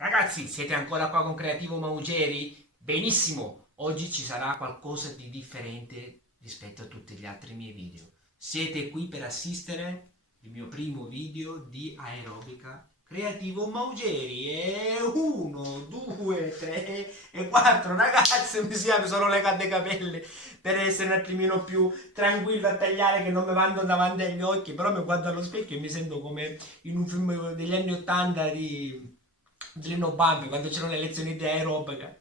Ragazzi, siete ancora qua con Creativo Maugeri? Benissimo, oggi ci sarà qualcosa di differente rispetto a tutti gli altri miei video. Siete qui per assistere al mio primo video di aerobica Creativo Maugeri e 1, 2, 3 e 4 ragazzi, mi sono legato i capelli per essere un attimino più tranquillo a tagliare, che non mi vanno davanti agli occhi, però mi guardo allo specchio e mi sento come in un film degli anni 80 di Lino Bambi quando c'erano le lezioni di aerobica.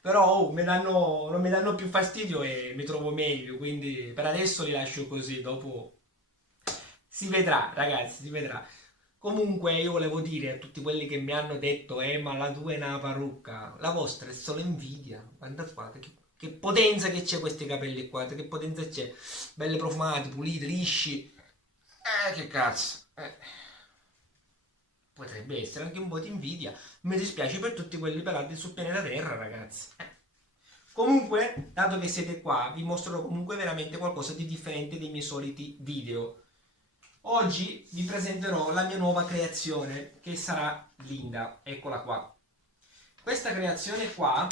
Però non mi danno più fastidio e mi trovo meglio, quindi per adesso li lascio così, dopo si vedrà, ragazzi, si vedrà. Comunque io volevo dire a tutti quelli che mi hanno detto ma la tua è una parrucca, la vostra è solo invidia. Guardate qua, che potenza che c'è questi capelli qua, che potenza c'è. Belle profumati, puliti, lisci. Che cazzo. Potrebbe essere anche un po' di invidia. Mi dispiace per tutti quelli pelati sul pianeta Terra, ragazzi. Comunque, dato che siete qua, vi mostrerò comunque veramente qualcosa di differente dei miei soliti video. Oggi vi presenterò la mia nuova creazione, che sarà linda. Eccola qua. Questa creazione qua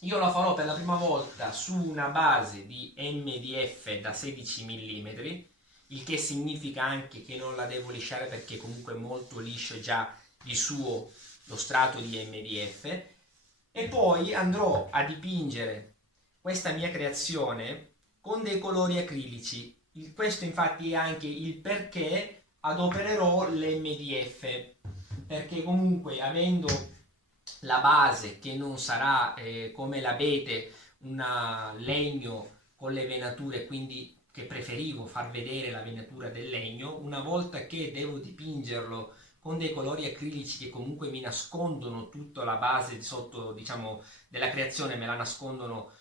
io la farò per la prima volta su una base di MDF da 16 mm, il che significa anche che non la devo lisciare perché comunque è molto liscio già di suo lo strato di MDF. E poi andrò a dipingere questa mia creazione con dei colori acrilici. Questo infatti è anche il perché adopererò l'MDF, perché comunque avendo la base che non sarà come l'abete un legno con le venature, quindi che preferivo far vedere la venatura del legno, una volta che devo dipingerlo con dei colori acrilici che comunque mi nascondono tutta la base sotto, diciamo, della creazione, me la nascondono,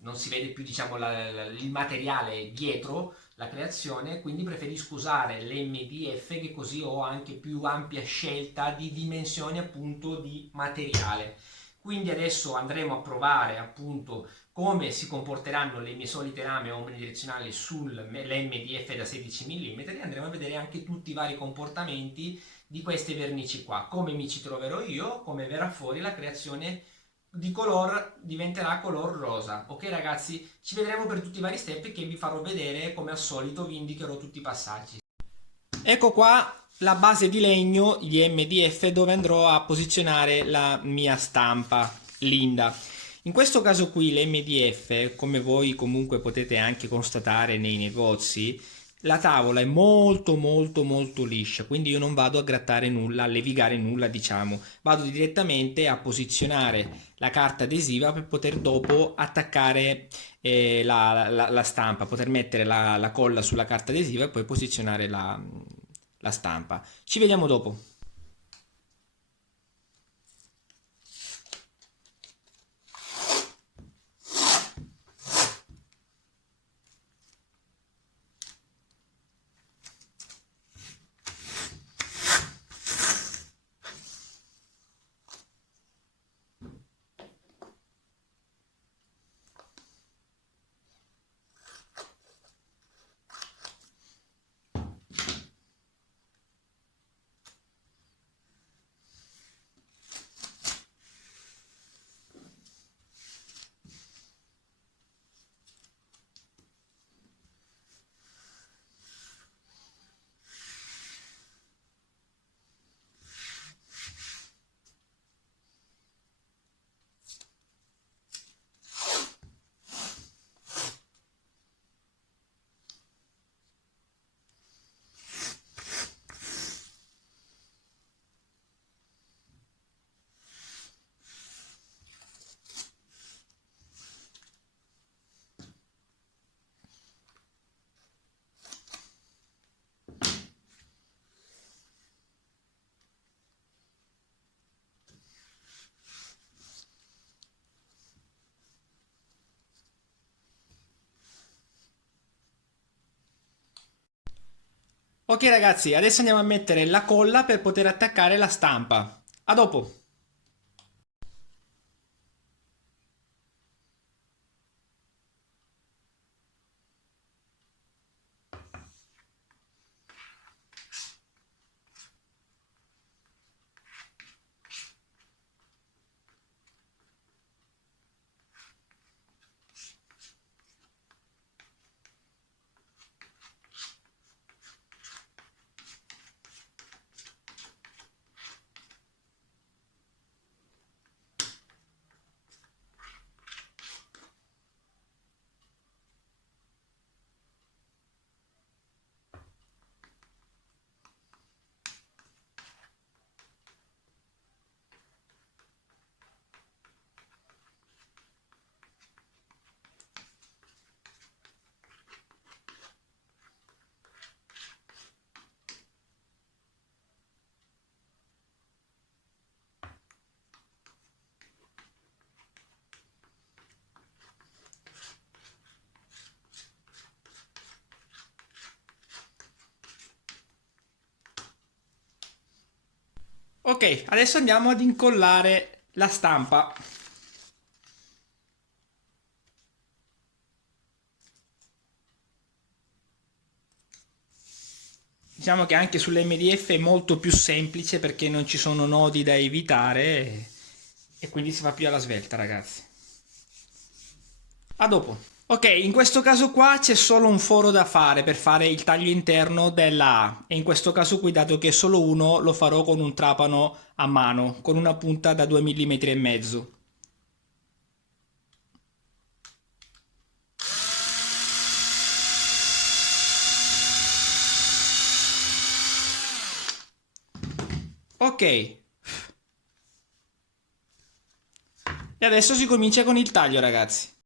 non si vede più, diciamo, il materiale dietro la creazione, quindi preferisco usare l'MDF, che così ho anche più ampia scelta di dimensioni appunto di materiale. Quindi adesso andremo a provare appunto come si comporteranno le mie solite lame omnidirezionali sull'MDF da 16 mm, e andremo a vedere anche tutti i vari comportamenti di queste vernici qua, come mi ci troverò io, come verrà fuori la creazione di color diventerà color rosa. Ok ragazzi, ci vedremo per tutti i vari step che vi farò vedere, come al solito vi indicherò tutti i passaggi. Ecco qua la base di legno di MDF dove andrò a posizionare la mia stampa Linda. In questo caso qui l'MDF, come voi comunque potete anche constatare nei negozi, la tavola è molto liscia, quindi io non vado a grattare nulla, a levigare nulla, diciamo, vado direttamente a posizionare la carta adesiva per poter dopo attaccare la stampa, poter mettere la colla sulla carta adesiva e poi posizionare la stampa. Ci vediamo dopo. Ok ragazzi, adesso andiamo a mettere la colla per poter attaccare la stampa. A dopo. Ok, adesso andiamo ad incollare la stampa. Diciamo che anche sull'MDF è molto più semplice perché non ci sono nodi da evitare e quindi si va più alla svelta, ragazzi. A dopo. Ok, in questo caso qua c'è solo un foro da fare per fare il taglio interno della A e in questo caso qui, dato che è solo uno, lo farò con un trapano a mano con una punta da 2,5 mm. Ok, e adesso si comincia con il taglio, ragazzi.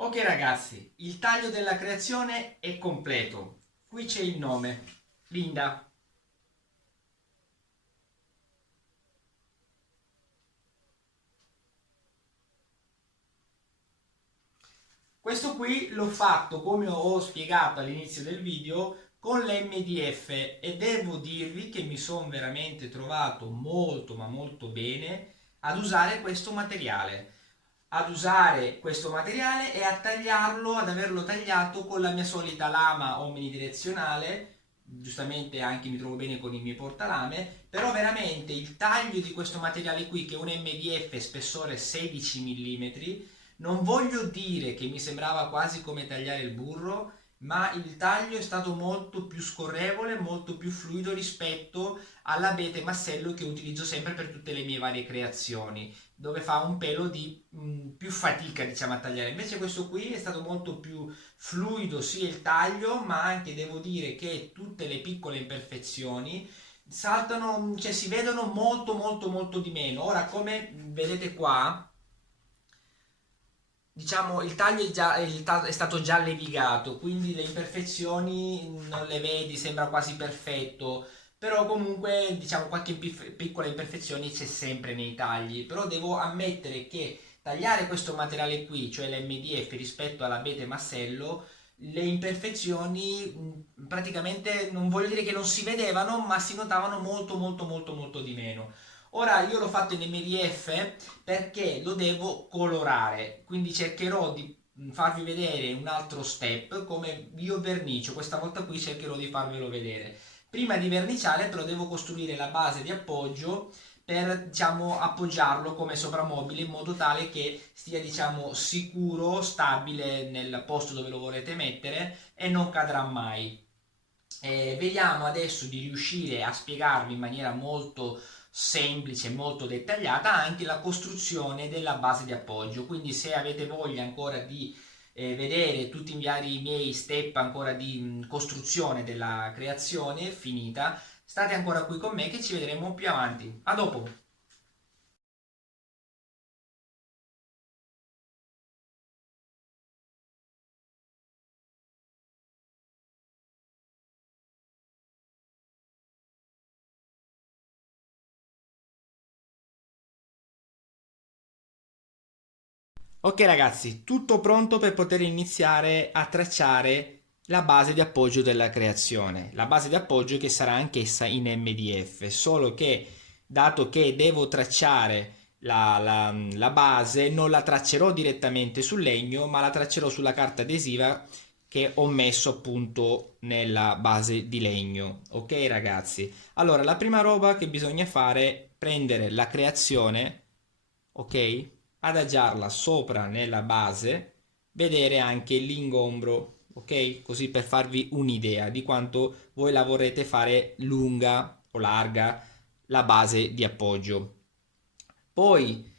Ok ragazzi, il taglio della creazione è completo. Qui c'è il nome, Linda. Questo qui l'ho fatto, come ho spiegato all'inizio del video, con l'MDF e devo dirvi che mi sono veramente trovato molto ma molto bene ad usare questo materiale. E a tagliarlo, ad averlo tagliato con la mia solita lama omnidirezionale. Giustamente anche mi trovo bene con i miei portalame, però veramente il taglio di questo materiale qui, che è un MDF spessore 16 mm, non voglio dire che mi sembrava quasi come tagliare il burro, ma il taglio è stato molto più scorrevole, molto più fluido rispetto all'abete massello che utilizzo sempre per tutte le mie varie creazioni, dove fa un pelo di più fatica, diciamo, a tagliare. Invece questo qui è stato molto più fluido sia il taglio, ma anche devo dire che tutte le piccole imperfezioni saltano, cioè si vedono molto molto molto di meno. Ora, come vedete qua, diciamo il taglio è stato già levigato, quindi le imperfezioni non le vedi, sembra quasi perfetto. però comunque diciamo qualche piccola imperfezione c'è sempre nei tagli, però devo ammettere che tagliare questo materiale qui, cioè l'MDF rispetto all'abete massello, le imperfezioni praticamente non voglio dire che non si vedevano, ma si notavano molto molto molto molto di meno. Ora io l'ho fatto in MDF perché lo devo colorare, quindi cercherò di farvi vedere un altro step come io vernicio, questa volta qui cercherò di farvelo vedere. Prima di verniciare però devo costruire la base di appoggio per diciamo appoggiarlo come soprammobile in modo tale che stia diciamo sicuro, stabile nel posto dove lo volete mettere e non cadrà mai. Vediamo adesso di riuscire a spiegarvi in maniera molto semplice, molto dettagliata anche la costruzione della base di appoggio. Quindi se avete voglia ancora di vedere tutti i miei step ancora di costruzione della creazione finita, state ancora qui con me che ci vedremo più avanti. A dopo! Ok ragazzi, tutto pronto per poter iniziare a tracciare la base di appoggio della creazione. La base di appoggio che sarà anch'essa in MDF, solo che dato che devo tracciare la base, non la traccerò direttamente sul legno, ma la traccerò sulla carta adesiva che ho messo appunto nella base di legno. Ok ragazzi? Allora, la prima roba che bisogna fare è prendere la creazione, ok? Adagiarla sopra nella base, vedere anche l'ingombro, ok? Così per farvi un'idea di quanto voi la vorrete fare lunga o larga la base di appoggio. Poi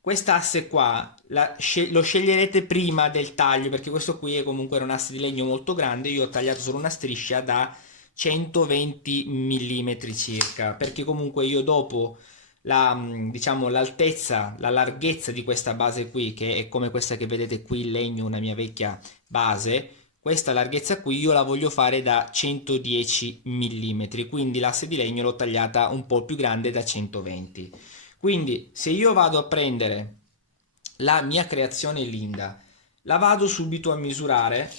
quest'asse qua lo sceglierete prima del taglio perché questo qui è comunque un asse di legno molto grande. Io ho tagliato solo una striscia da 120 mm circa perché comunque io dopo diciamo l'altezza, la larghezza di questa base qui che è come questa che vedete qui in legno, una mia vecchia base, questa larghezza qui io la voglio fare da 110 mm, quindi l'asse di legno l'ho tagliata un po' più grande da 120. Quindi se io vado a prendere la mia creazione Linda, la vado subito a misurare,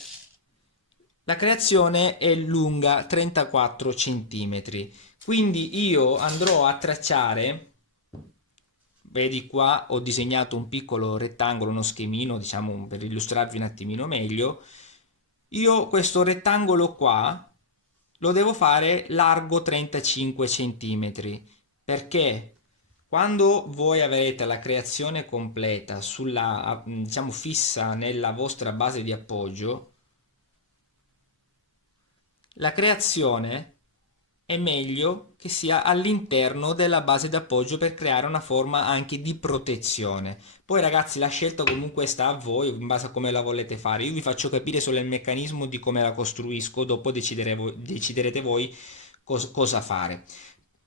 la creazione è lunga 34 centimetri, quindi io andrò a tracciare, vedi qua ho disegnato un piccolo rettangolo, uno schemino, diciamo per illustrarvi un attimino meglio. Io questo rettangolo qua lo devo fare largo 35 centimetri perché quando voi avrete la creazione completa sulla diciamo fissa nella vostra base di appoggio, la creazione è meglio che sia all'interno della base d'appoggio per creare una forma anche di protezione. Poi ragazzi la scelta comunque sta a voi in base a come la volete fare. Io vi faccio capire solo il meccanismo di come la costruisco, dopo deciderete voi cosa fare.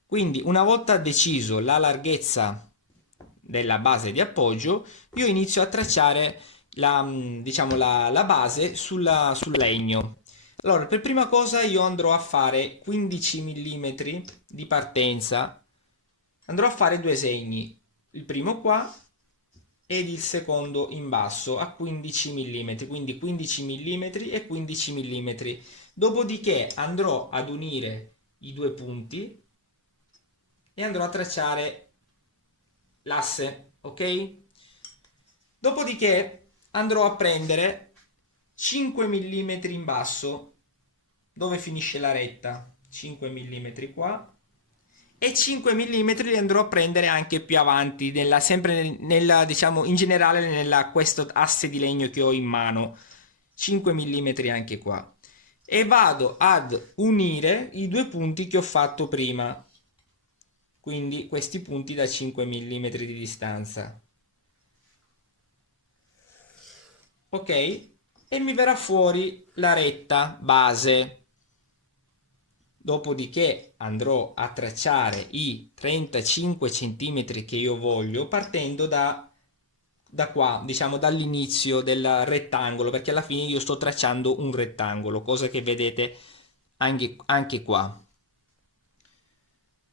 Quindi una volta deciso la larghezza della base di appoggio, io inizio a tracciare diciamo la base sul legno. Allora, per prima cosa io andrò a fare 15 mm di partenza. Andrò a fare due segni, il primo qua ed il secondo in basso a 15 mm, quindi 15 mm e 15 mm. Dopodiché andrò ad unire i due punti e andrò a tracciare l'asse, ok? Dopodiché andrò a prendere 5 mm in basso dove finisce la retta, 5 mm qua e 5 mm li andrò a prendere anche più avanti sempre nella diciamo in generale nella questo asse di legno che ho in mano, 5 mm anche qua, e vado ad unire i due punti che ho fatto prima, quindi questi punti da 5 mm di distanza, ok, e mi verrà fuori la retta base. Dopodiché andrò a tracciare i 35 centimetri che io voglio partendo da qua, diciamo dall'inizio del rettangolo, perché alla fine io sto tracciando un rettangolo, cosa che vedete anche qua.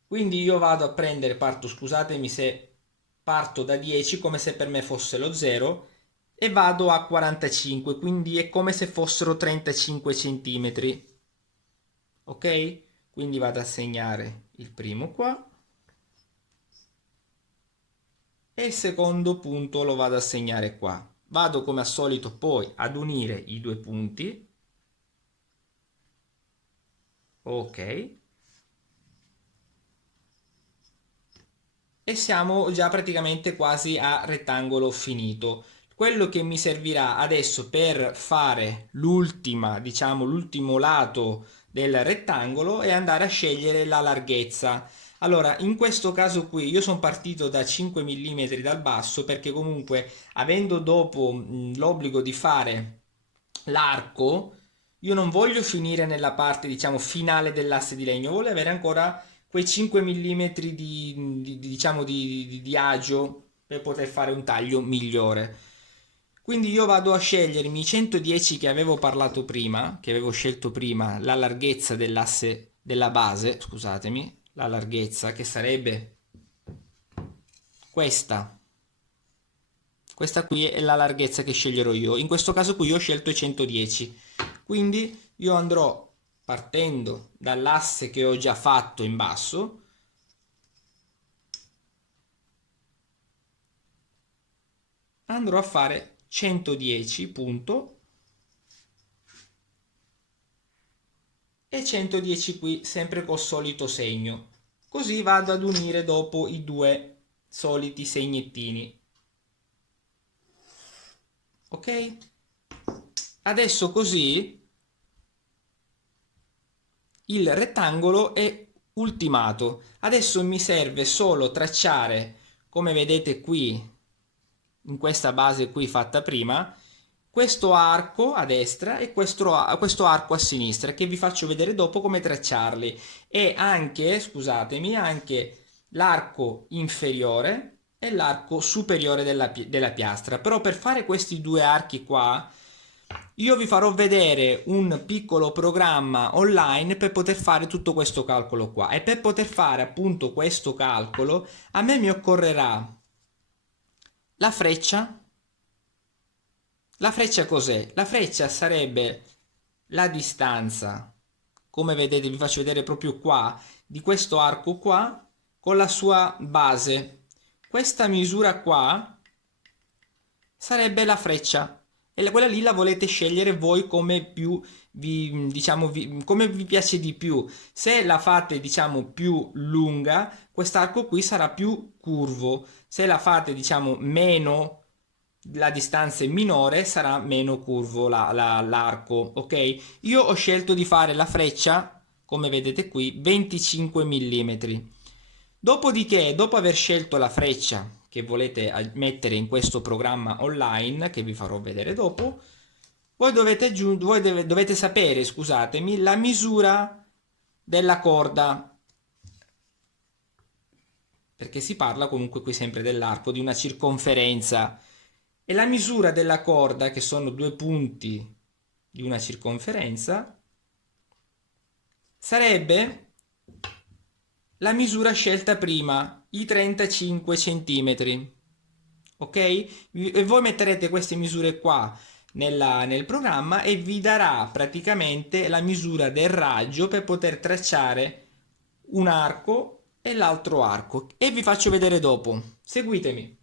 Quindi io vado a prendere, parto, scusatemi se parto da 10 come se per me fosse lo 0 e vado a 45, quindi è come se fossero 35 centimetri. Ok? Quindi vado a segnare il primo qua e il secondo punto lo vado a segnare qua. Vado come al solito poi ad unire i due punti. Ok. E siamo già praticamente quasi a rettangolo finito. Quello che mi servirà adesso per fare l'ultima, diciamo l'ultimo lato del rettangolo è andare a scegliere la larghezza. Allora, in questo caso qui io sono partito da 5 mm dal basso perché comunque avendo dopo l'obbligo di fare l'arco, io non voglio finire nella parte diciamo finale dell'asse di legno, voglio avere ancora quei 5 mm diciamo di agio per poter fare un taglio migliore. Quindi io vado a scegliermi i 110 che avevo parlato prima, che avevo scelto prima, la larghezza dell'asse della base, scusatemi, la larghezza che sarebbe questa. Questa qui è la larghezza che sceglierò io. In questo caso qui io ho scelto i 110. Quindi io andrò partendo dall'asse che ho già fatto in basso, andrò a fare 110 punto e 110 qui sempre col solito segno, così vado ad unire dopo i due soliti segnettini. Ok, adesso così il rettangolo è ultimato. Adesso mi serve solo tracciare, come vedete qui in questa base qui fatta prima, questo arco a destra e questo arco a sinistra, che vi faccio vedere dopo come tracciarli, e anche, scusatemi, anche l'arco inferiore e l'arco superiore della piastra. Però per fare questi due archi qua io vi farò vedere un piccolo programma online per poter fare tutto questo calcolo qua, e per poter fare appunto questo calcolo a me mi occorrerà la freccia. La freccia cos'è? La freccia sarebbe la distanza, come vedete, vi faccio vedere proprio qua, di questo arco qua con la sua base. Questa misura qua sarebbe la freccia e quella lì la volete scegliere voi come più vi, diciamo, come vi piace di più. Se la fate, diciamo, più lunga, quest'arco qui sarà più curvo. Se la fate, diciamo, meno, la distanza è minore, sarà meno curvo l'arco, ok? Io ho scelto di fare la freccia, come vedete qui, 25 mm. Dopodiché, dopo aver scelto la freccia che volete mettere in questo programma online, che vi farò vedere dopo, voi dovete sapere, scusatemi, la misura della corda, perché si parla comunque qui sempre dell'arco, di una circonferenza. E la misura della corda, che sono due punti di una circonferenza, sarebbe la misura scelta prima, i 35 centimetri. Ok? E voi metterete queste misure qua nel programma e vi darà praticamente la misura del raggio per poter tracciare un arco e l'altro arco. E vi faccio vedere dopo. Seguitemi.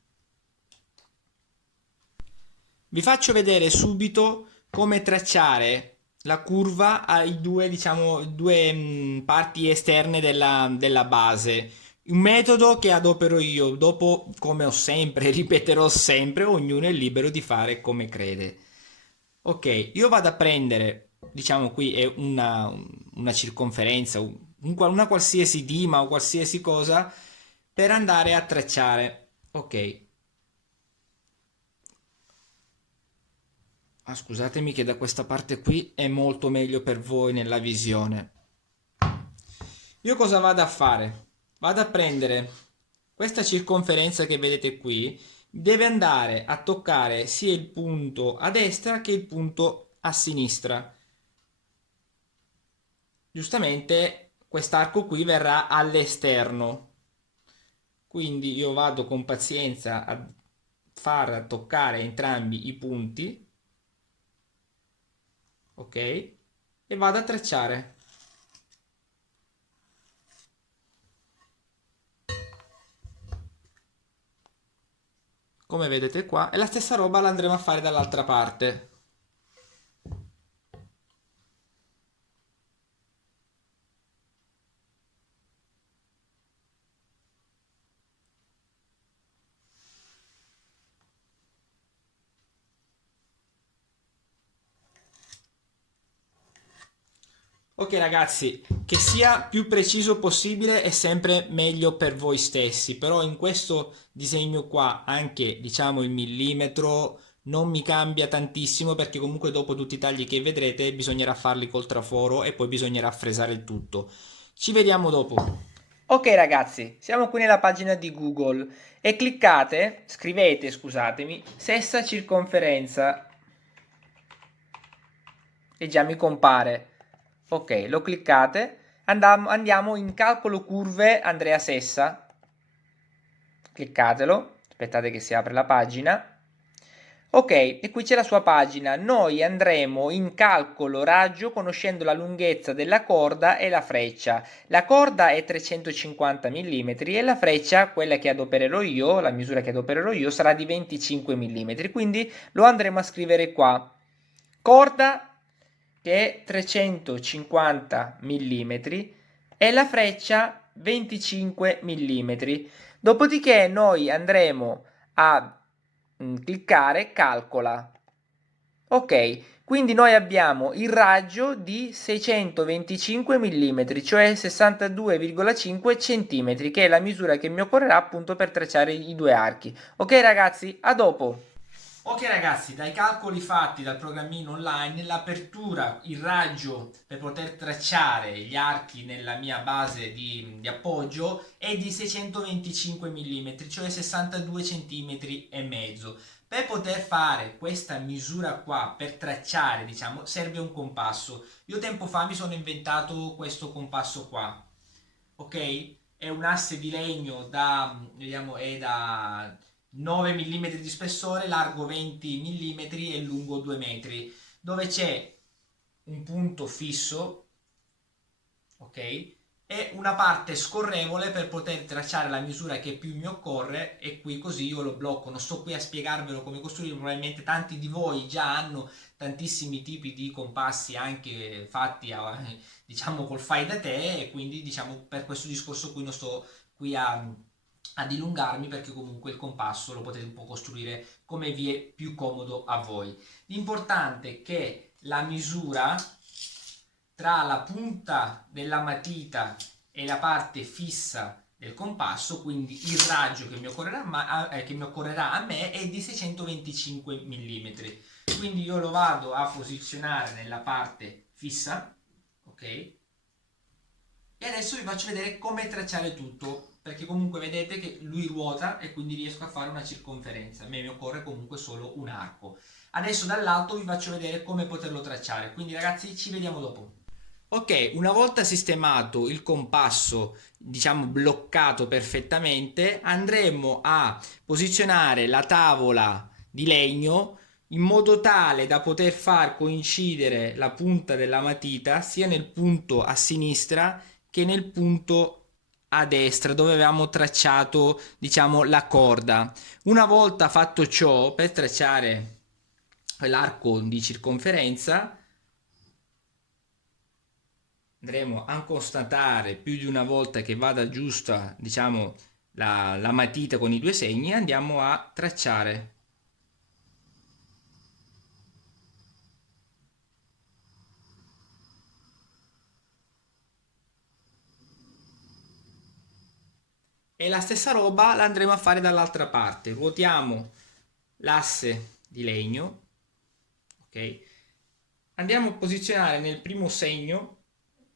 Vi faccio vedere subito come tracciare la curva ai due, diciamo, due parti esterne della base. Un metodo che adopero io, dopo, come ho sempre, ripeterò sempre, ognuno è libero di fare come crede. Ok, io vado a prendere, diciamo qui è una circonferenza, una qualsiasi dima o qualsiasi cosa per andare a tracciare. Ok. Ah, scusatemi che da questa parte qui è molto meglio per voi nella visione. Io cosa vado a fare? Vado a prendere questa circonferenza che vedete qui, deve andare a toccare sia il punto a destra che il punto a sinistra. Giustamente quest'arco qui verrà all'esterno. Quindi io vado con pazienza a far toccare entrambi i punti, ok? E vado a tracciare. Come vedete qua, e la stessa roba la andremo a fare dall'altra parte. Ok ragazzi, che sia più preciso possibile è sempre meglio per voi stessi, però in questo disegno qua anche diciamo il millimetro non mi cambia tantissimo perché comunque dopo tutti i tagli che vedrete bisognerà farli col traforo e poi bisognerà fresare il tutto. Ci vediamo dopo. Ok ragazzi, siamo qui nella pagina di Google e scrivete scusatemi, sessa circonferenza e già mi compare. Ok, lo cliccate, andiamo in calcolo curve Andrea Sessa, cliccatelo, aspettate che si apre la pagina. Ok, e qui c'è la sua pagina. Noi andremo in calcolo raggio conoscendo la lunghezza della corda e la freccia. La corda è 350 mm e la freccia, quella che adopererò io, la misura che adopererò io, sarà di 25 mm. Quindi lo andremo a scrivere qua. Corda che è 350 mm e la freccia 25 mm. Dopodiché noi andremo a cliccare calcola. Ok, quindi noi abbiamo il raggio di 625 mm, cioè 62,5 cm, che è la misura che mi occorrerà appunto per tracciare i due archi. Ok ragazzi, a dopo! Ok ragazzi, dai calcoli fatti dal programmino online, l'apertura, il raggio per poter tracciare gli archi nella mia base di appoggio è di 625 mm, cioè 62 cm e mezzo. Per poter fare questa misura qua, per tracciare, diciamo, serve un compasso. Io tempo fa mi sono inventato questo compasso qua, ok? È un asse di legno da, vediamo, è da 9 mm di spessore, largo 20 mm e lungo 2 metri, dove c'è un punto fisso, ok? E una parte scorrevole per poter tracciare la misura che più mi occorre e qui così io lo blocco. Non sto qui a spiegarvelo come costruire, probabilmente tanti di voi già hanno tantissimi tipi di compassi anche fatti diciamo col fai da te e quindi diciamo per questo discorso qui non sto qui a dilungarmi perché comunque il compasso lo potete un po' costruire come vi è più comodo a voi. L'importante è che la misura tra la punta della matita e la parte fissa del compasso, quindi il raggio che mi occorrerà a me è di 625 mm. Quindi io lo vado a posizionare nella parte fissa, ok? E adesso vi faccio vedere come tracciare tutto, perché comunque vedete che lui ruota e quindi riesco a fare una circonferenza. A me mi occorre comunque solo un arco. Adesso dall'alto vi faccio vedere come poterlo tracciare. Quindi ragazzi, ci vediamo dopo. Ok, una volta sistemato il compasso, diciamo bloccato perfettamente, andremo a posizionare la tavola di legno in modo tale da poter far coincidere la punta della matita sia nel punto a sinistra che nel punto a destra dove avevamo tracciato, diciamo, la corda. Una volta fatto ciò, per tracciare l'arco di circonferenza, andremo a constatare più di una volta che vada giusta, diciamo, la matita con i due segni e andiamo a tracciare. E la stessa roba la andremo a fare dall'altra parte. Ruotiamo l'asse di legno, ok? Andiamo a posizionare nel primo segno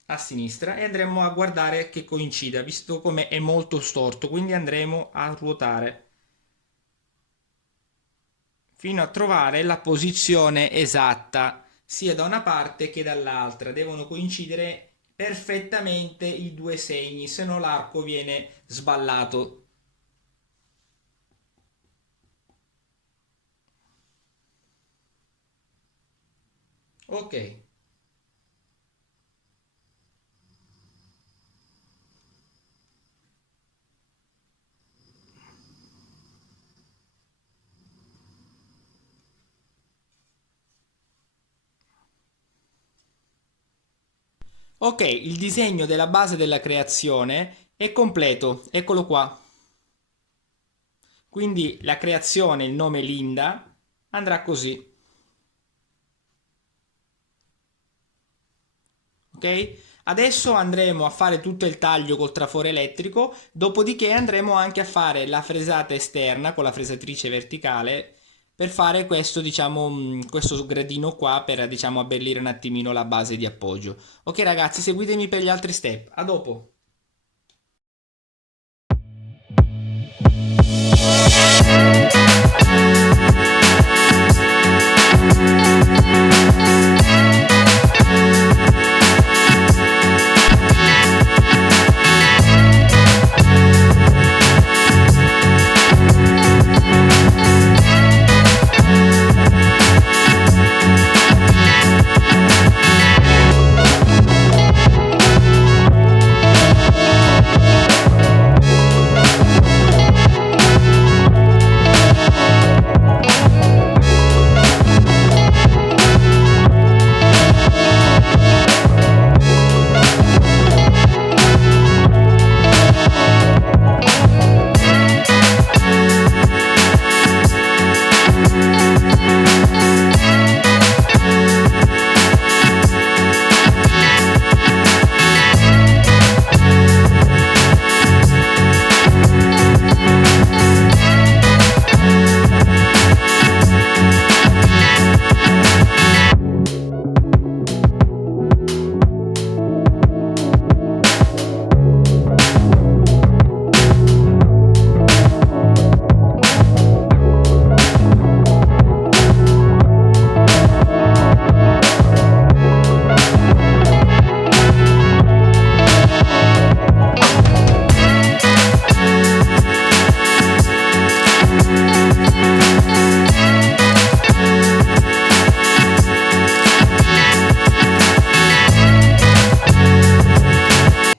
a sinistra e andremo a guardare che coincida, visto come è molto storto, quindi andremo a ruotare fino a trovare la posizione esatta sia da una parte che dall'altra. Devono coincidere perfettamente i due segni, se no l'arco viene sballato. Ok. Ok, il disegno della base della creazione è completo, eccolo qua. Quindi la creazione, il nome Linda, andrà così. Ok? Adesso andremo a fare tutto il taglio col traforo elettrico, dopodiché andremo anche a fare la fresata esterna con la fresatrice verticale per fare questo, diciamo, questo gradino qua per, diciamo, abbellire un attimino la base di appoggio. Ok ragazzi, seguitemi per gli altri step. A dopo.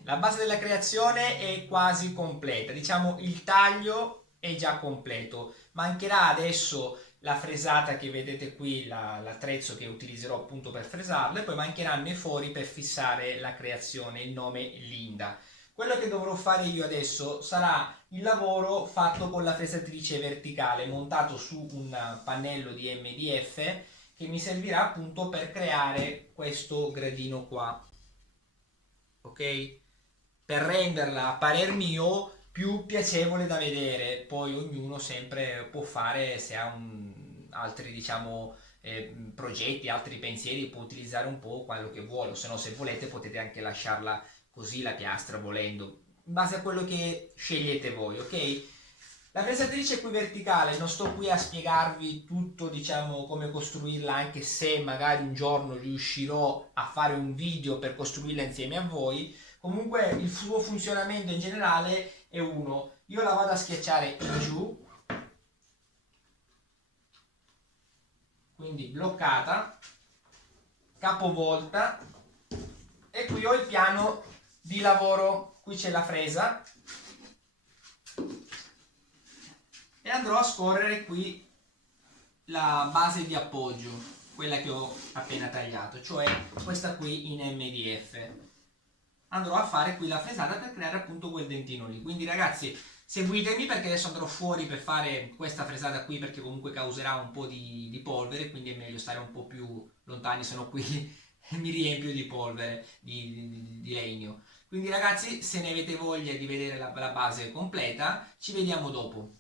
La base della creazione è quasi completa, diciamo il taglio è già completo, mancherà adesso la fresata che vedete qui, l'attrezzo che utilizzerò appunto per fresarlo, e poi mancheranno i fori per fissare la creazione, il nome Linda. Quello che dovrò fare io adesso sarà il lavoro fatto con la fresatrice verticale, montato su un pannello di MDF che mi servirà appunto per creare questo gradino qua, ok? Per renderla, a parer mio, più piacevole da vedere. Poi ognuno sempre può fare, se ha altri, diciamo, progetti, altri pensieri, può utilizzare un po' quello che vuole, o se no, se volete, potete anche lasciarla così la piastra volendo, in base a quello che scegliete voi, ok? La fresatrice qui verticale, non sto qui a spiegarvi tutto, diciamo, come costruirla, anche se magari un giorno riuscirò a fare un video per costruirla insieme a voi. Comunque il suo funzionamento in generale è uno. Io la vado a schiacciare in giù, quindi bloccata, capovolta, e qui ho il piano di lavoro. Qui c'è la fresa e andrò a scorrere qui la base di appoggio, quella che ho appena tagliato, cioè questa qui in MDF. Andrò a fare qui la fresata per creare appunto quel dentino lì. Quindi ragazzi, seguitemi, perché adesso andrò fuori per fare questa fresata qui, perché comunque causerà un po' di polvere, quindi è meglio stare un po' più lontani, se no qui mi riempio di polvere, di legno. Quindi ragazzi, se ne avete voglia di vedere la base completa, ci vediamo dopo.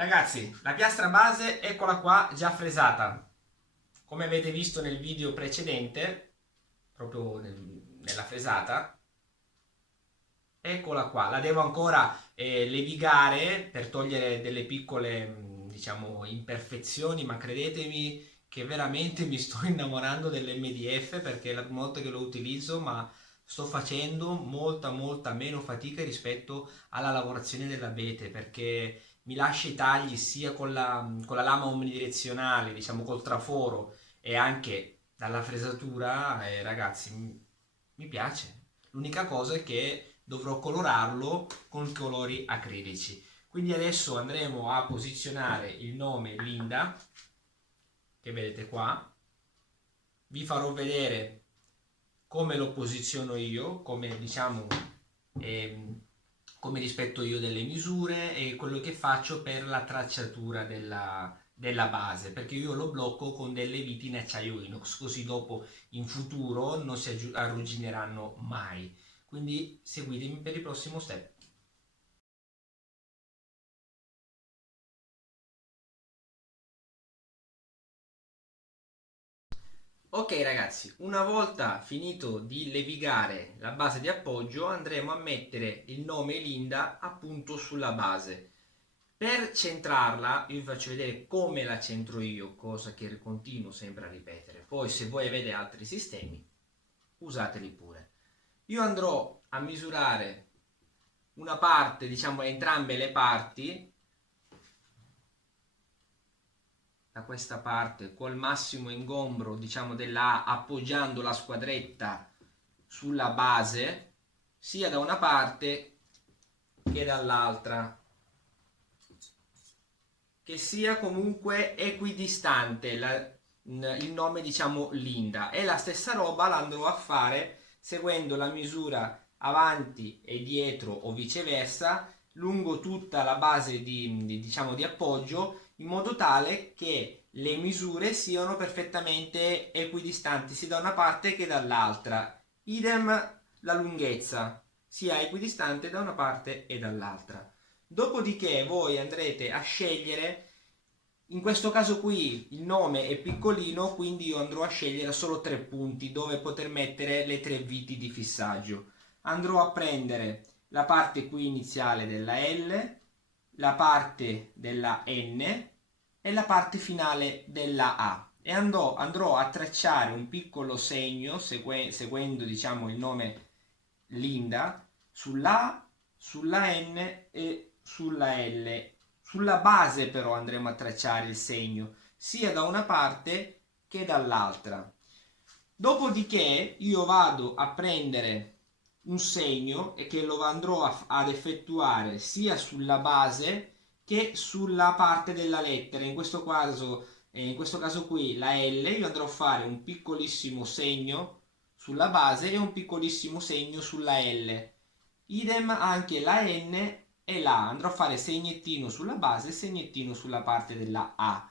Ragazzi, la piastra base, eccola qua, già fresata. Come avete visto nel video precedente, proprio nella fresata, eccola qua. La devo ancora levigare per togliere delle piccole, diciamo, imperfezioni, ma credetemi che veramente mi sto innamorando dell'MDF perché è la prima volta che lo utilizzo, ma sto facendo molta meno fatica rispetto alla lavorazione dell'abete, perché mi lascia i tagli sia con la lama omnidirezionale, diciamo col traforo, e anche dalla fresatura, ragazzi, mi piace. L'unica cosa è che dovrò colorarlo con colori acrilici. Quindi adesso andremo a posizionare il nome Linda, che vedete qua. Vi farò vedere come lo posiziono io, come diciamo, come rispetto io delle misure e quello che faccio per la tracciatura della base, perché io lo blocco con delle viti in acciaio inox, così dopo in futuro non si arruggineranno mai. Quindi seguitemi per il prossimo step. Ok ragazzi, una volta finito di levigare la base di appoggio andremo a mettere il nome Linda appunto sulla base. Per centrarla io vi faccio vedere come la centro io, cosa che continuo sempre a ripetere. Poi se voi avete altri sistemi usateli pure. Io andrò a misurare una parte, diciamo entrambe le parti, da questa parte col massimo ingombro, diciamo della A, appoggiando la squadretta sulla base sia da una parte che dall'altra, che sia comunque equidistante il nome, diciamo Linda, e la stessa roba la andrò a fare seguendo la misura avanti e dietro o viceversa lungo tutta la base diciamo di appoggio, in modo tale che le misure siano perfettamente equidistanti sia da una parte che dall'altra. Idem la lunghezza sia equidistante da una parte e dall'altra. Dopodiché voi andrete a scegliere, in questo caso qui il nome è piccolino, quindi io andrò a scegliere solo 3 punti dove poter mettere le 3 viti di fissaggio. Andrò a prendere la parte qui iniziale della L, la parte della N e la parte finale della A, e andrò a tracciare un piccolo segno seguendo diciamo il nome Linda sulla A, sulla N e sulla L. Sulla base però andremo a tracciare il segno sia da una parte che dall'altra. Dopodiché io vado a prendere un segno e che lo andrò ad effettuare sia sulla base che sulla parte della lettera. In questo caso qui la L, io andrò a fare un piccolissimo segno sulla base e un piccolissimo segno sulla L. Idem anche la N e la A. Andrò a fare segnettino sulla base e segnettino sulla parte della A.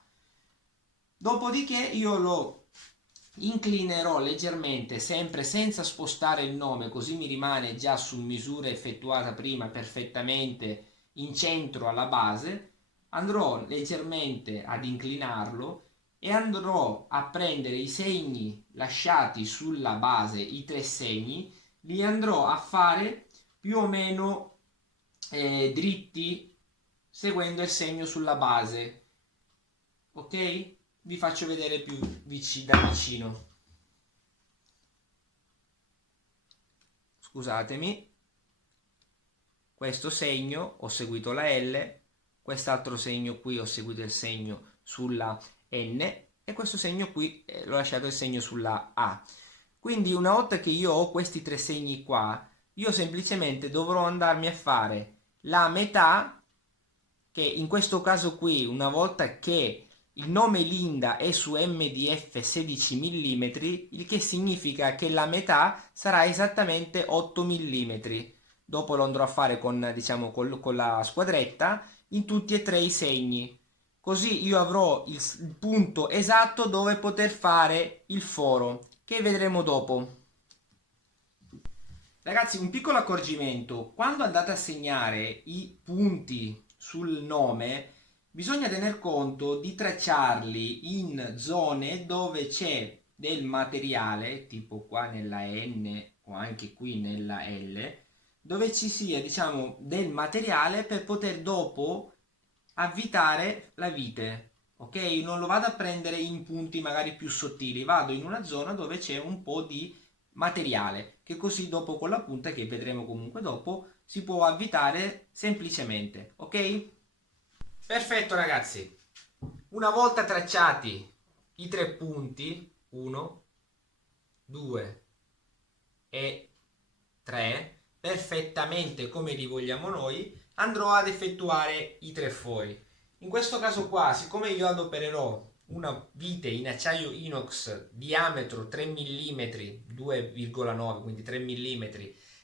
Dopodiché io lo inclinerò leggermente, sempre senza spostare il nome, così mi rimane già su misura effettuata prima perfettamente in centro alla base. Andrò leggermente ad inclinarlo e andrò a prendere i segni lasciati sulla base, i 3 segni, li andrò a fare più o meno dritti seguendo il segno sulla base. Ok? Vi faccio vedere più da vicino. Scusatemi, questo segno ho seguito la L, quest'altro segno qui ho seguito il segno sulla N e questo segno qui l'ho lasciato il segno sulla A. Quindi una volta che io ho questi 3 segni qua, io semplicemente dovrò andarmi a fare la metà, che in questo caso qui, una volta che il nome Linda è su MDF 16 mm, il che significa che la metà sarà esattamente 8 mm. Dopo lo andrò a fare con, diciamo, con la squadretta in tutti e 3 i segni. Così io avrò il punto esatto dove poter fare il foro, che vedremo dopo. Ragazzi, un piccolo accorgimento: quando andate a segnare i punti sul nome, bisogna tener conto di tracciarli in zone dove c'è del materiale, tipo qua nella N o anche qui nella L, dove ci sia, diciamo, del materiale per poter dopo avvitare la vite, ok? Non lo vado a prendere in punti magari più sottili, vado in una zona dove c'è un po' di materiale, che così dopo con la punta, che vedremo comunque dopo, si può avvitare semplicemente, ok? Perfetto ragazzi, una volta tracciati i 3 punti, 1, 2 e 3, perfettamente come li vogliamo noi, andrò ad effettuare i 3 fori. In questo caso qua, siccome io adopererò una vite in acciaio inox diametro 3 mm, 2,9, quindi 3 mm,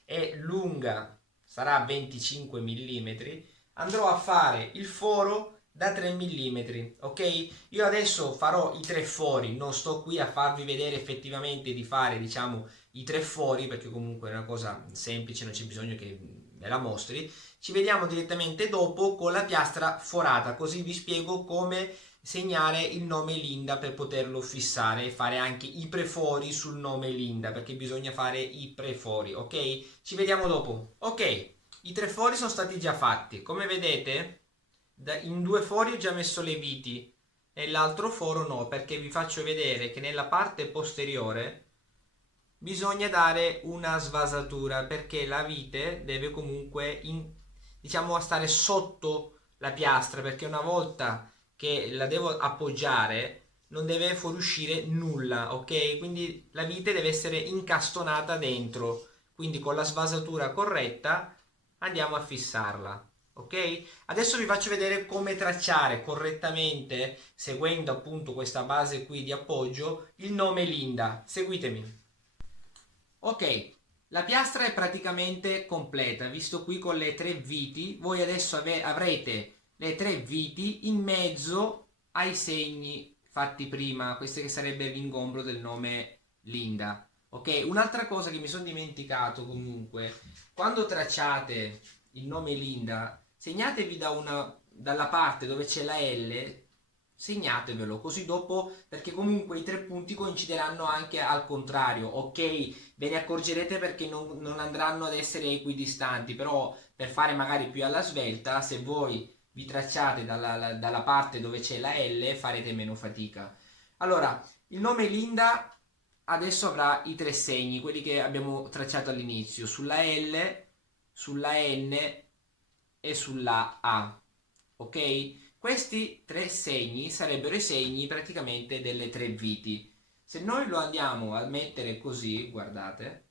e lunga sarà 25 mm, andrò a fare il foro da 3 mm, ok? Io adesso farò i 3 fori, non sto qui a farvi vedere effettivamente di fare, diciamo, i 3 fori, perché comunque è una cosa semplice, non c'è bisogno che me la mostri. Ci vediamo direttamente dopo con la piastra forata, così vi spiego come segnare il nome Linda per poterlo fissare e fare anche i prefori sul nome Linda, perché bisogna fare i prefori, ok? Ci vediamo dopo. Ok, i 3 fori sono stati già fatti, come vedete in 2 fori ho già messo le viti, nell'altro foro no, perché vi faccio vedere che nella parte posteriore bisogna dare una svasatura, perché la vite deve comunque diciamo stare sotto la piastra, perché una volta che la devo appoggiare non deve fuoriuscire nulla, ok? Quindi la vite deve essere incastonata dentro, quindi con la svasatura corretta andiamo a fissarla, ok? Adesso vi faccio vedere come tracciare correttamente, seguendo appunto questa base qui di appoggio, il nome Linda. Seguitemi. Ok, la piastra è praticamente completa, visto qui con le 3 viti, voi adesso avrete le 3 viti in mezzo ai segni fatti prima, questo che sarebbe l'ingombro del nome Linda. Ok, un'altra cosa che mi sono dimenticato comunque, quando tracciate il nome Linda, segnatevi dalla parte dove c'è la L, segnatevelo, così dopo, perché comunque i 3 punti coincideranno anche al contrario, ok? Ve ne accorgerete perché non andranno ad essere equidistanti, però per fare magari più alla svelta, se voi vi tracciate dalla parte dove c'è la L, farete meno fatica. Allora, il nome Linda adesso avrà i 3 segni, quelli che abbiamo tracciato all'inizio, sulla L, sulla N e sulla A, ok? Questi 3 segni sarebbero i segni praticamente delle 3 viti. Se noi lo andiamo a mettere così, guardate,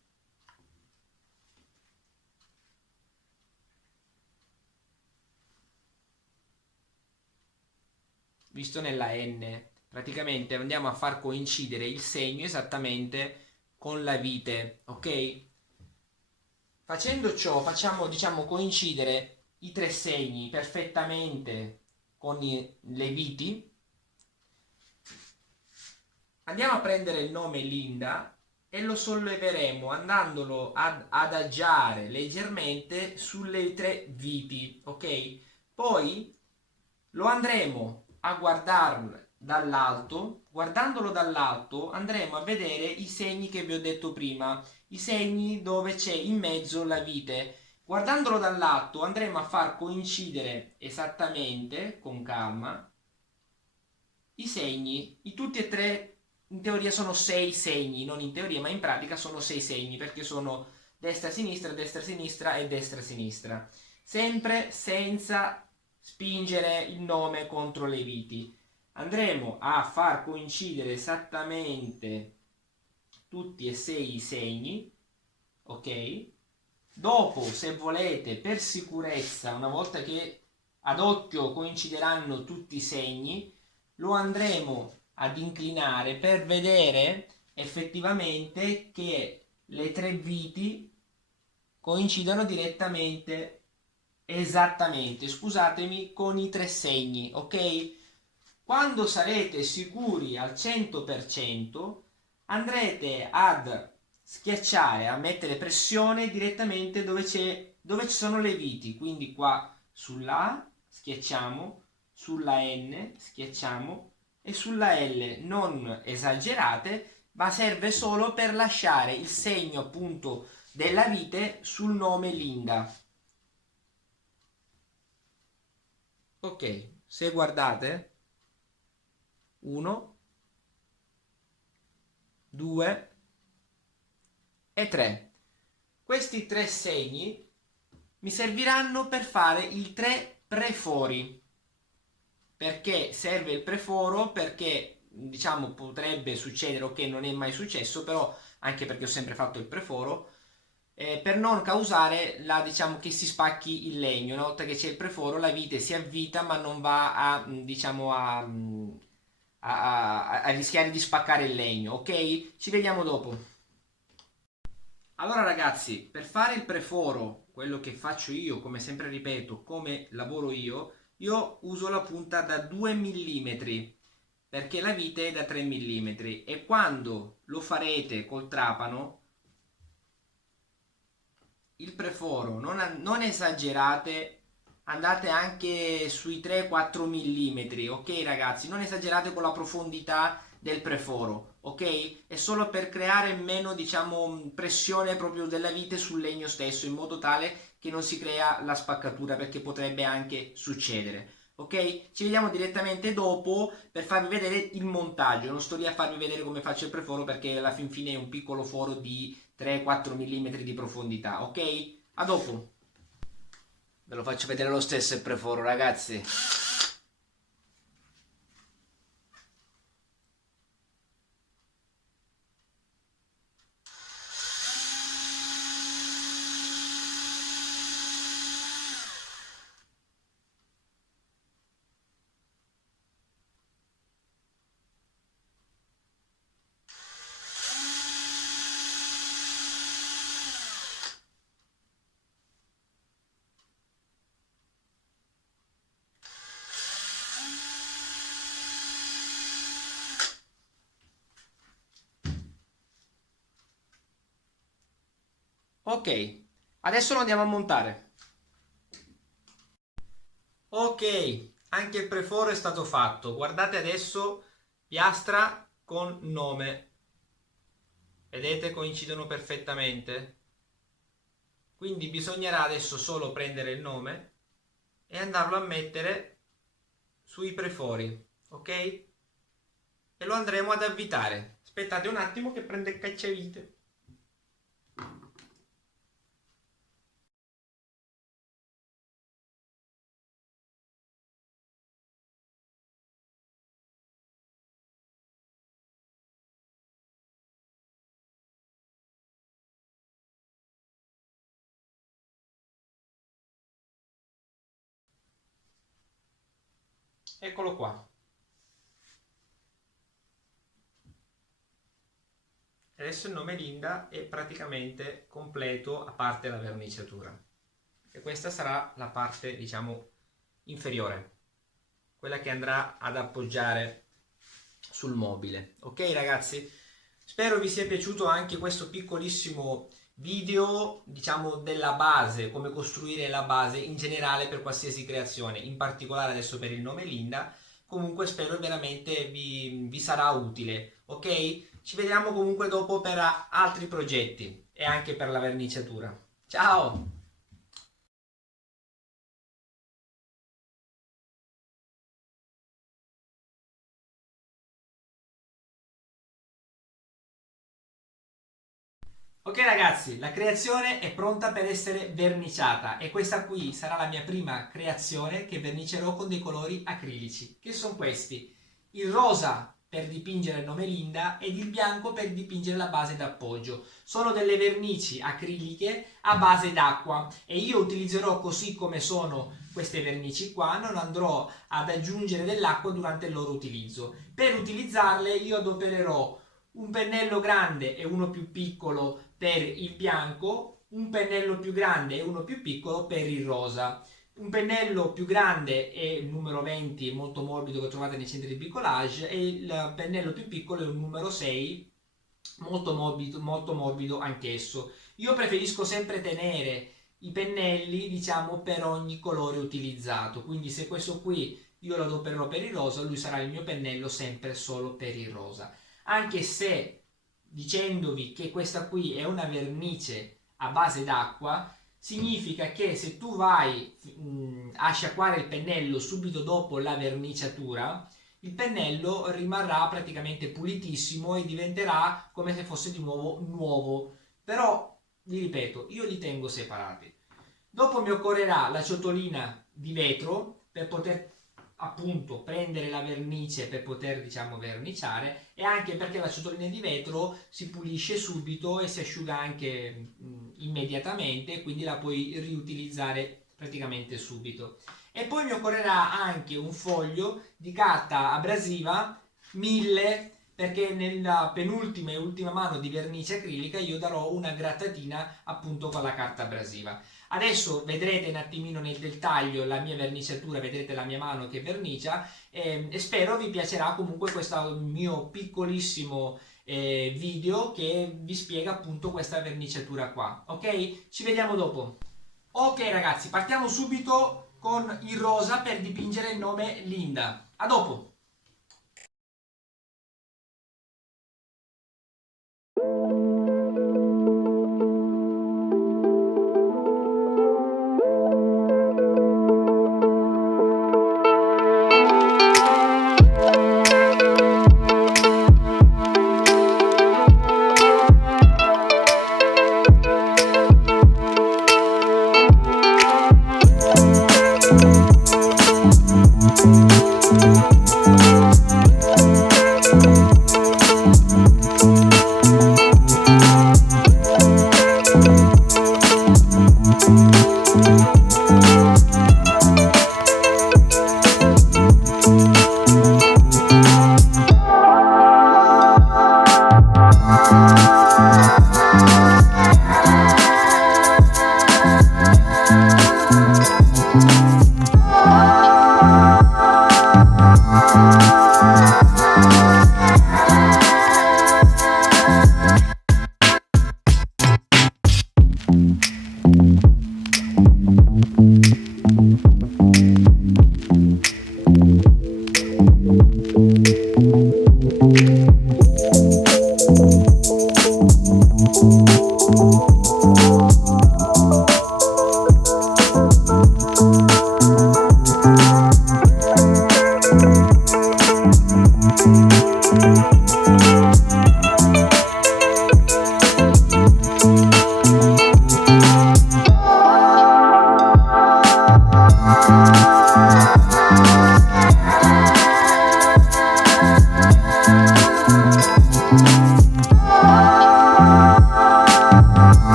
visto nella N, praticamente andiamo a far coincidere il segno esattamente con la vite, ok? Facendo ciò facciamo, diciamo, coincidere i 3 segni perfettamente con le viti. Andiamo a prendere il nome Linda e lo solleveremo andandolo ad adagiare leggermente sulle 3 viti, ok? Poi lo andremo a guardare dall'alto, guardandolo dall'alto andremo a vedere i segni che vi ho detto prima, i segni dove c'è in mezzo la vite. Guardandolo dall'alto andremo a far coincidere esattamente, con calma, i segni, tutti e tre, in teoria sono 6 segni, non in teoria ma in pratica sono 6 segni, perché sono destra sinistra e destra sinistra, sempre senza spingere il nome contro le viti. Andremo a far coincidere esattamente tutti e 6 i segni, ok? Dopo, se volete, per sicurezza, una volta che ad occhio coincideranno tutti i segni, lo andremo ad inclinare per vedere effettivamente che le 3 viti coincidano direttamente, esattamente, scusatemi, con i 3 segni, ok? Quando sarete sicuri al 100%, andrete ad schiacciare, a mettere pressione direttamente dove ci sono le viti, quindi qua sulla A schiacciamo, sulla N, schiacciamo, e sulla L non esagerate, ma serve solo per lasciare il segno appunto della vite sul nome Linda. Ok, se guardate, 1, 2 e 3. Questi 3 segni mi serviranno per fare il 3 prefori. Perché serve il preforo? Perché diciamo potrebbe succedere, ok, non è mai successo, però anche perché ho sempre fatto il preforo, per non causare diciamo che si spacchi il legno. Una volta che c'è il preforo la vite si avvita ma non va a diciamo a rischiare di spaccare il legno, ok? Ci vediamo dopo. Allora ragazzi, per fare il preforo, quello che faccio io, come sempre ripeto, come lavoro io uso la punta da 2 mm perché la vite è da 3 mm e quando lo farete col trapano, il preforo non esagerate, andate anche sui 3-4 mm, ok ragazzi? Non esagerate con la profondità del preforo, ok? È solo per creare meno, diciamo, pressione proprio della vite sul legno stesso, in modo tale che non si crea la spaccatura, perché potrebbe anche succedere. Ok? Ci vediamo direttamente dopo per farvi vedere il montaggio. Non sto lì a farvi vedere come faccio il preforo perché alla fin fine è un piccolo foro di 3-4 mm di profondità, ok? A dopo. Ve lo faccio vedere lo stesso il preforo, ragazzi. Ok, adesso lo andiamo a montare. Ok, anche il preforo è stato fatto. Guardate adesso, piastra con nome. Vedete, coincidono perfettamente. Quindi bisognerà adesso solo prendere il nome e andarlo a mettere sui prefori, ok? E lo andremo ad avvitare. Aspettate un attimo che prende il cacciavite. Eccolo qua. Adesso il nome Linda è praticamente completo a parte la verniciatura. E questa sarà la parte, diciamo, inferiore, quella che andrà ad appoggiare sul mobile. Ok ragazzi? Spero vi sia piaciuto anche questo piccolissimo video, diciamo, della base, come costruire la base in generale per qualsiasi creazione, in particolare adesso per il nome Linda. Comunque spero veramente vi sarà utile, ok? Ci vediamo comunque dopo per altri progetti e anche per la verniciatura. Ciao! Ok ragazzi, la creazione è pronta per essere verniciata e questa qui sarà la mia prima creazione che vernicerò con dei colori acrilici, che sono questi: il rosa per dipingere il nome Linda ed il bianco per dipingere la base d'appoggio. Sono delle vernici acriliche a base d'acqua e io utilizzerò così come sono queste vernici qua, non andrò ad aggiungere dell'acqua durante il loro utilizzo. Per utilizzarle io adopererò un pennello grande e uno più piccolo per il bianco, un pennello più grande e uno più piccolo per il rosa. Un pennello più grande è il numero 20, molto morbido, che trovate nei centri di bricolage, e il pennello più piccolo è un numero 6, molto morbido anch'esso. Io preferisco sempre tenere i pennelli, diciamo, per ogni colore utilizzato, quindi se questo qui io lo adopererò per il rosa, lui sarà il mio pennello sempre solo per il rosa. Anche se, dicendovi che questa qui è una vernice a base d'acqua, significa che se tu vai a sciacquare il pennello subito dopo la verniciatura, il pennello rimarrà praticamente pulitissimo e diventerà come se fosse di nuovo nuovo. Però, vi ripeto, io li tengo separati. Dopo mi occorrerà la ciotolina di vetro per poter appunto prendere la vernice per poter, diciamo, verniciare, e anche perché la ciotolina di vetro si pulisce subito e si asciuga anche immediatamente, quindi la puoi riutilizzare praticamente subito. E poi mi occorrerà anche un foglio di carta abrasiva 1000, perché nella penultima e ultima mano di vernice acrilica io darò una grattatina appunto con la carta abrasiva. Adesso vedrete un attimino nel dettaglio la mia verniciatura, vedrete la mia mano che vernicia, e spero vi piacerà comunque questo mio piccolissimo video che vi spiega appunto questa verniciatura qua. Ok? Ci vediamo dopo. Ok ragazzi, partiamo subito con il rosa per dipingere il nome Linda. A dopo!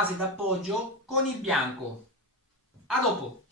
base d'appoggio con il bianco. A dopo!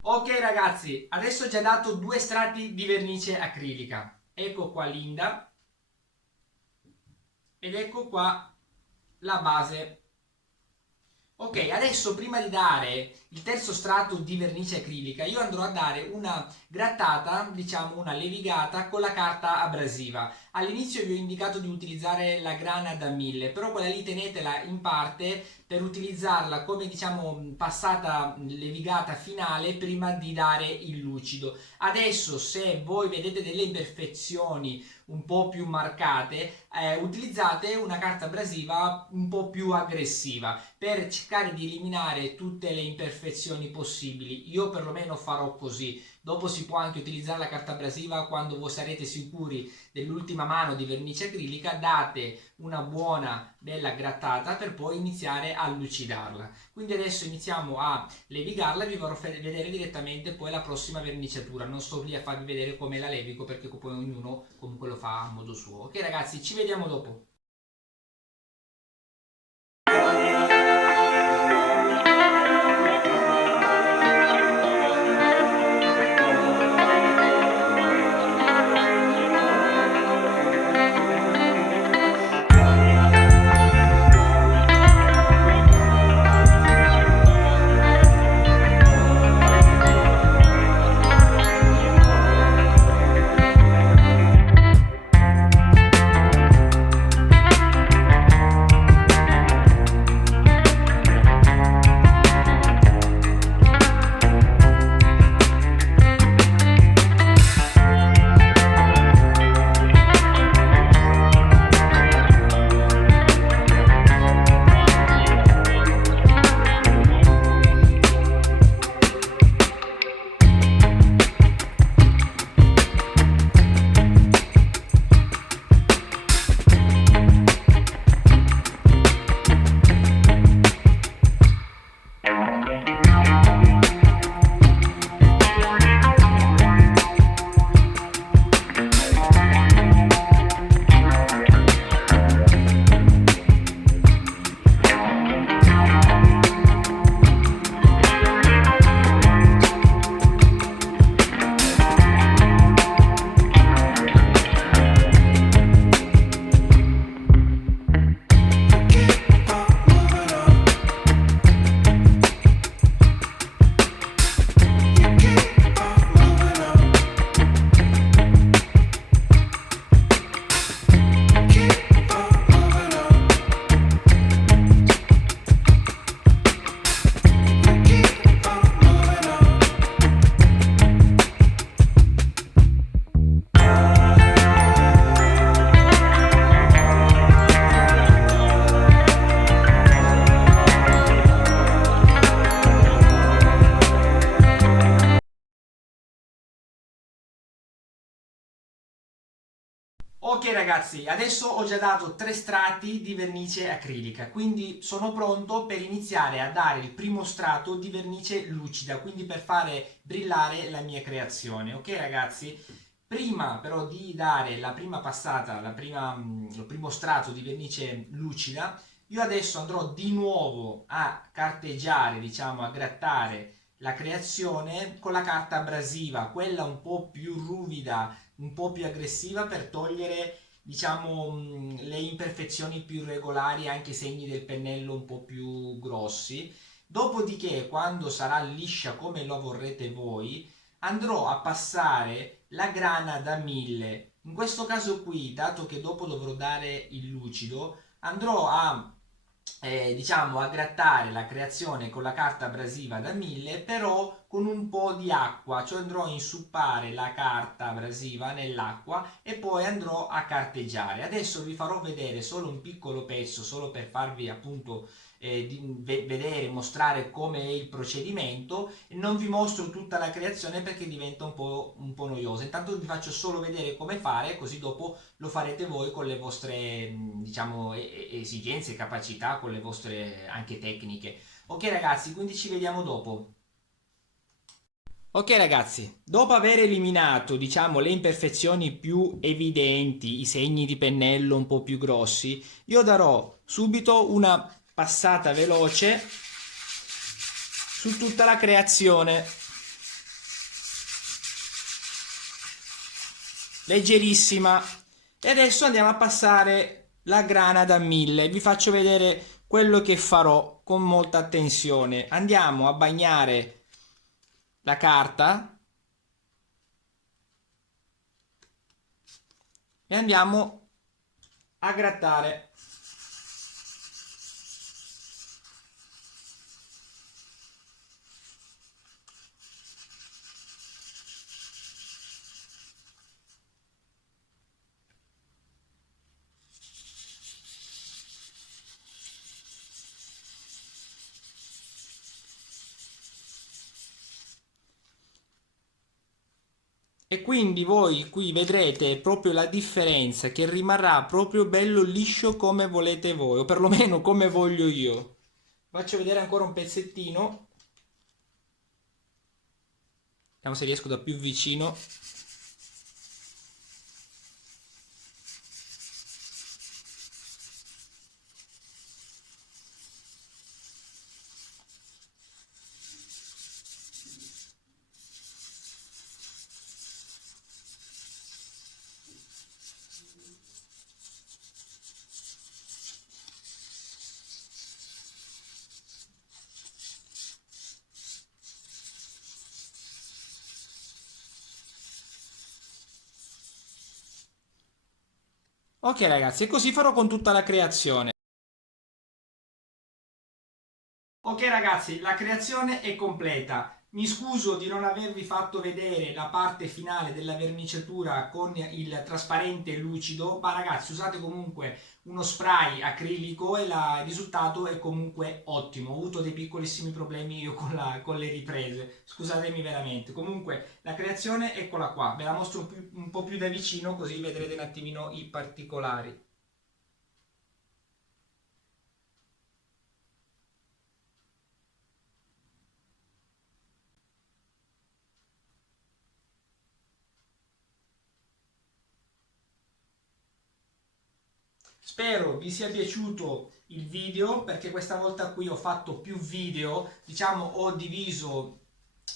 Ok ragazzi, adesso ho già dato 2 strati di vernice acrilica. Ecco qua l'inda ed ecco qua la base. Ok, adesso prima di dare il terzo strato di vernice acrilica io andrò a dare una grattata, diciamo una levigata con la carta abrasiva. All'inizio vi ho indicato di utilizzare la grana da 1000, però quella lì tenetela in parte per utilizzarla come diciamo passata levigata finale prima di dare il lucido. Adesso se voi vedete delle imperfezioni un po' più marcate, utilizzate una carta abrasiva un po' più aggressiva per cercare di eliminare tutte le imperfezioni possibili. Io perlomeno farò così. Dopo si può anche utilizzare la carta abrasiva quando voi sarete sicuri dell'ultima mano di vernice acrilica, date una buona bella grattata per poi iniziare a lucidarla. Quindi adesso iniziamo a levigarla e vi farò vedere direttamente poi la prossima verniciatura. Non sto lì a farvi vedere come la levico perché poi ognuno comunque lo fa a modo suo. Ok ragazzi, ci vediamo dopo. Ok ragazzi, adesso ho già dato 3 strati di vernice acrilica, quindi sono pronto per iniziare a dare il primo strato di vernice lucida, quindi per fare brillare la mia creazione. Ok ragazzi? Prima però di dare la prima passata, il primo strato di vernice lucida, io adesso andrò di nuovo a carteggiare, diciamo a grattare la creazione con la carta abrasiva, quella un po' più ruvida, un po' più aggressiva per togliere diciamo le imperfezioni più irregolari, anche i segni del pennello un po' più grossi. Dopodiché, quando sarà liscia come lo vorrete voi, andrò a passare la grana da 1000. In questo caso qui, dato che dopo dovrò dare il lucido, andrò a diciamo a grattare la creazione con la carta abrasiva da 1000, però con un po' di acqua, cioè andrò a insuppare la carta abrasiva nell'acqua e poi andrò a carteggiare. Adesso vi farò vedere solo un piccolo pezzo, solo per farvi appunto vedere, mostrare come è il procedimento. Non vi mostro tutta la creazione perché diventa un po' noiosa. Intanto vi faccio solo vedere come fare, così dopo lo farete voi con le vostre diciamo esigenze, capacità, con le vostre anche tecniche. Ok ragazzi, quindi ci vediamo dopo. Ok ragazzi, dopo aver eliminato, diciamo, le imperfezioni più evidenti, i segni di pennello un po' più grossi, io darò subito una passata veloce su tutta la creazione, leggerissima. E adesso andiamo a passare la grana da 1000. Vi faccio vedere quello che farò con molta attenzione. Andiamo a bagnare la carta e andiamo a grattare. E quindi voi qui vedrete proprio la differenza, che rimarrà proprio bello liscio come volete voi, o perlomeno come voglio io. Faccio vedere ancora un pezzettino, vediamo se riesco da più vicino. Ok ragazzi, e così farò con tutta la creazione. Ok ragazzi, la creazione è completa. Mi scuso di non avervi fatto vedere la parte finale della verniciatura con il trasparente lucido, ma ragazzi usate comunque uno spray acrilico e il risultato è comunque ottimo. Ho avuto dei piccolissimi problemi io con le riprese, scusatemi veramente. Comunque la creazione eccola qua, ve la mostro un po' più da vicino così vedrete un attimino i particolari. Spero vi sia piaciuto il video perché questa volta qui ho fatto più video, diciamo ho diviso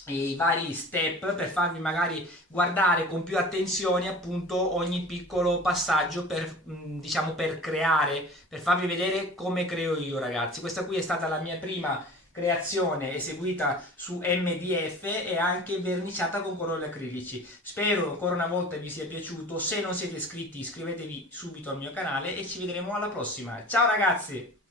i vari step per farvi magari guardare con più attenzione appunto ogni piccolo passaggio per diciamo per creare, per farvi vedere come creo io ragazzi. Questa qui è stata la mia prima creazione eseguita su MDF e anche verniciata con colori acrilici. Spero ancora una volta vi sia piaciuto. Se non siete iscritti iscrivetevi subito al mio canale e ci vedremo alla prossima. Ciao ragazzi!